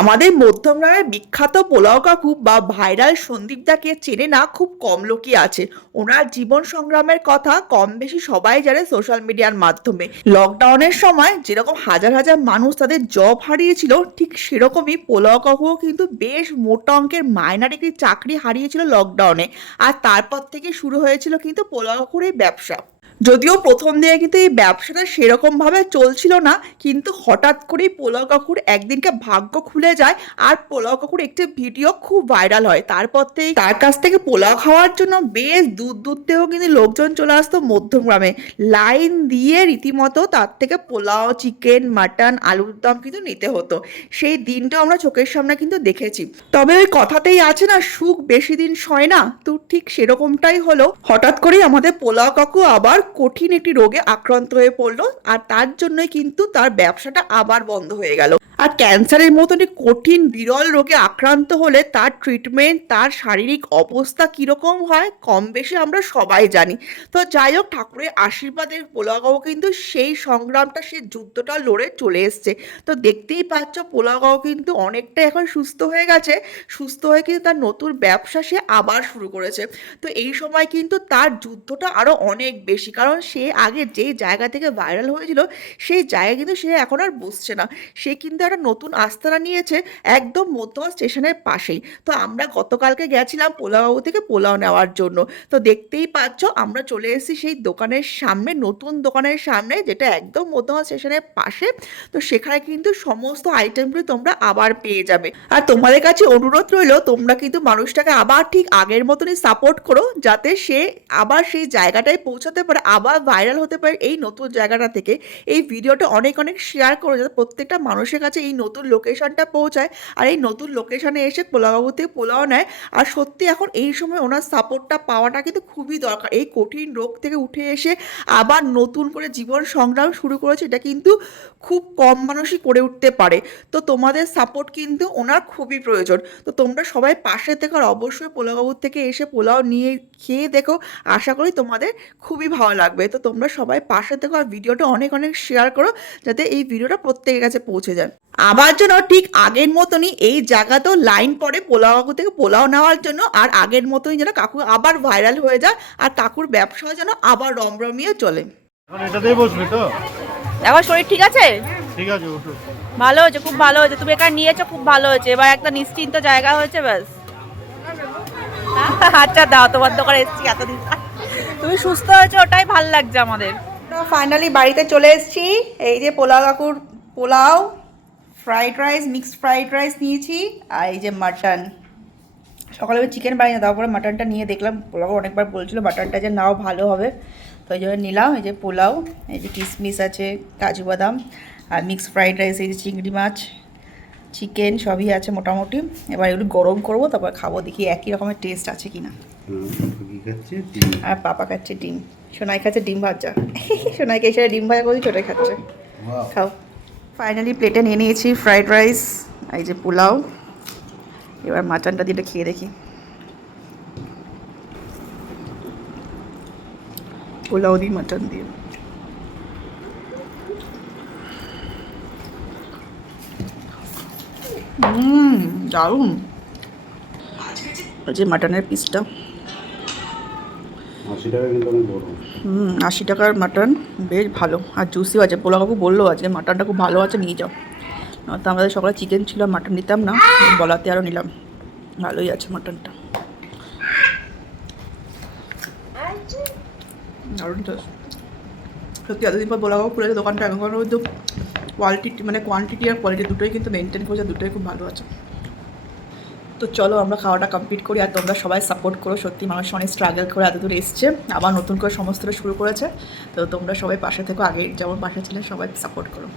আমাদের মধ্যমগ্রামের বিখ্যাত পোলাও কাকু বা ভাইরাল সন্দীপদাকে চেনে না খুব কম লোকই আছে। ওনার জীবন সংগ্রামের কথা কম বেশি সবাই জানে সোশ্যাল মিডিয়ার মাধ্যমে। লকডাউনের সময় যেরকম হাজার হাজার মানুষ তাদের জব হারিয়েছিল, ঠিক সেরকমই পোলাও কাকুও কিন্তু বেশ মোটা অঙ্কের মাইনার একটি চাকরি হারিয়েছিল লকডাউনে। আর তারপর থেকে শুরু হয়েছিল কিন্তু পোলাও কাকুর এই ব্যবসা। যদিও প্রথম দিকে কিন্তু এই ব্যবসাটা সেরকমভাবে চলছিল না, কিন্তু হঠাৎ করেই পোলাও কাকুর একদিনকে ভাগ্য খুলে যায় আর পোলাও কাকুর একটি ভিডিও খুব ভাইরাল হয়। তারপর থেকে তার কাছ থেকে পোলাও খাওয়ার জন্য বেশ দূর দূর থেকেও কিন্তু লোকজন চলে আসতো মধ্যমগ্রামে, লাইন দিয়ে রীতিমতো তার থেকে পোলাও, চিকেন, মাটন, আলুর দম কিন্তু নিতে হতো। সেই দিনটা আমরা চোখের সামনে কিন্তু দেখেছি। তবে ওই কথাতেই আছে না, সুখ বেশি দিন সয় না, তো ঠিক সেরকমটাই হলো। হঠাৎ করেই আমাদের পোলাও কাকু আবার কঠিন একটি রোগে আক্রান্ত হয়ে পড়লো, আর তার জন্যই কিন্তু তার ব্যবসাটা আবার বন্ধ হয়ে গেল। আর ক্যান্সারের মতন কঠিন বিরল রোগে আক্রান্ত হলে তার ট্রিটমেন্ট, তার শারীরিক অবস্থা কীরকম হয় কম বেশি আমরা সবাই জানি। তো যাই হোক, ঠাকুরের আশীর্বাদের পোলাও কাকু কিন্তু সেই সংগ্রামটা, সেই যুদ্ধটা লড়ে চলে এসছে। তো দেখতেই পাচ্ছ পোলাও কাকু কিন্তু অনেকটা এখন সুস্থ হয়ে গেছে। সুস্থ হয়ে কিন্তু তার নতুন ব্যবসা সে আবার শুরু করেছে। তো এই সময় কিন্তু তার যুদ্ধটা আরও অনেক বেশি, কারণ সে আগে যেই জায়গা থেকে ভাইরাল হয়েছিল সেই জায়গায় কিন্তু সে এখন আর বসছে না। সে কিন্তু একটা নতুন আস্তানা নিয়েছে একদম মধ্যমা স্টেশনের পাশেই। তো আমরা গতকালকে গেছিলাম পোলাও থেকে পোলাও নেওয়ার জন্য। তো দেখতেই পাচ্ছ আমরা চলে এসেছি সেই দোকানের সামনে, নতুন দোকানের সামনে, যেটা একদম মধ্যমা স্টেশনের পাশে। তো সেখানে কিন্তু সমস্ত আইটেমগুলো তোমরা আবার পেয়ে যাবে। আর তোমাদের কাছে অনুরোধ রইল, তোমরা কিন্তু মানুষটাকে আবার ঠিক আগের মতনই সাপোর্ট করো, যাতে সে আবার সেই জায়গাটায় পৌঁছাতে পারে, আবার ভাইরাল হতে পারে এই নতুন জায়গাটা থেকে। এই ভিডিওটা অনেক অনেক শেয়ার করো, যাতে প্রত্যেকটা মানুষের কাছে এই নতুন লোকেশনটা পৌঁছায়, আর এই নতুন লোকেশনে এসে পোলাও থেকে পোলাও নেয়। আর সত্যি এখন এই সময় ওনার সাপোর্টটা পাওয়াটা কিন্তু খুবই দরকার। এই কঠিন রোগ থেকে উঠে এসে আবার নতুন করে জীবন সংগ্রাম শুরু করেছে, এটা কিন্তু খুব কম মানুষই করে উঠতে পারে। তো তোমাদের সাপোর্ট কিন্তু ওনার খুবই প্রয়োজন। তো তোমরা সবাই পাশে থেকে আর অবশ্যই পোলাও থেকে এসে পোলাও নিয়ে খেয়ে দেখো, আশা করি তোমাদের খুবই ভালো লাগবে। তো তোমরা সবাই পাশে থেকে আর ভিডিওটা অনেক অনেক শেয়ার করো, যাতে এই ভিডিওটা প্রত্যেকের কাছে পৌঁছে যায়। আবার যেন ঠিক আগের মতনই এই জায়গাতেও লাইন পড়ে পোলাও কাকু থেকে পোলাও নেওয়ার জন্য, আর আগের মতনই যেন কাকু আবার ভাইরাল হয়ে যায়, আর কাকুর ব্যবসাও যেন আবার রমরমিয়ে চলে। এখন এটাতেই বসবে তো? এখন শরীর ঠিক আছে? ঠিক আছে, ওঠো। ভালো হয়েছে, খুব ভালো হয়েছে। তুমি এখানে নিয়েছো, খুব ভালো হয়েছে। এবার একটা নিশ্চিন্ত জায়গা হয়েছে, ব্যাস। আচ্ছা দাও, তোমার দোকানে এসেছি এতদিন, তুমি সুস্থ হয়েছো, ওটাই ভাল লাগছে আমাদের। ফাইনালি বাড়িতে চলে এসেছি। এই যে পোলাও কাকুর pulao, fried rice, mixed fried rice নিয়েছি, আর এই যে মাটন। সকালে আমি চিকেন বানিয়ে, তারপরে মাটনটা নিয়ে দেখলাম পোলাও অনেকবার বলছিল মাটনটা যে নাও ভালো হবে, তো এই জন্য নিলাম। এই যে পোলাও, এই যে কিশমিশ আছে, কাজু বাদাম, আর মিক্সড ফ্রাইড রাইস, এই যে চিংড়ি মাছ, চিকেন সবই আছে মোটামুটি। এবার এগুলো গরম করবো, তারপর খাবো, দেখি একই রকমের টেস্ট আছে কিনা। আর পাপা খাচ্ছে ডিম, সোনাই খাচ্ছে ডিম ভাজা। সোনাইকে এসে ডিম ভাজা করি, ছোটাই খাচ্ছে। খাও। ফাইনালি প্লেটে নিয়ে নিয়েছি ফ্রাইড রাইস, এই যে পোলাও। এবার মাটনটা দিয়ে খেয়ে দেখি। পোলাও দিই মাটন দিয়ে। দারুণ। যে মাটনের পিসটা 80 টাকা, কিন্তু অনেক বড়। 80 টাকার মাটন বেশ ভালো, আর জুসিও আছে। পোলাও কাকু বললো আজকে মাটনটা খুব ভালো আছে, নিয়ে যাও। তো আমাদের সকালে চিকেন ছিল, মাটন নিতাম না, বলাতে আরও নিলাম। ভালোই আছে মাটনটা, দারুণ টেস্ট। সত্যি এতদিন পর পোলাও কাকু খুলেছে দোকানটা, এখন কিন্তু কোয়ালিটি মানে কোয়ান্টিটি আর কোয়ালিটি দুটোই কিন্তু মেনটেন করেছে, দুটোই খুব ভালো আছে। তো চলো আমরা খাওয়াটা কমপ্লিট করি, আর তোমরা সবাই সাপোর্ট করো। সত্যি মানুষ অনেক স্ট্রাগল করে এত দূর এসছে, আবার নতুন করে সমস্তটা শুরু করেছে। তো তোমরা সবাই পাশে থেকো, আগে যেমন পাশে ছিলে সবাই সাপোর্ট করো।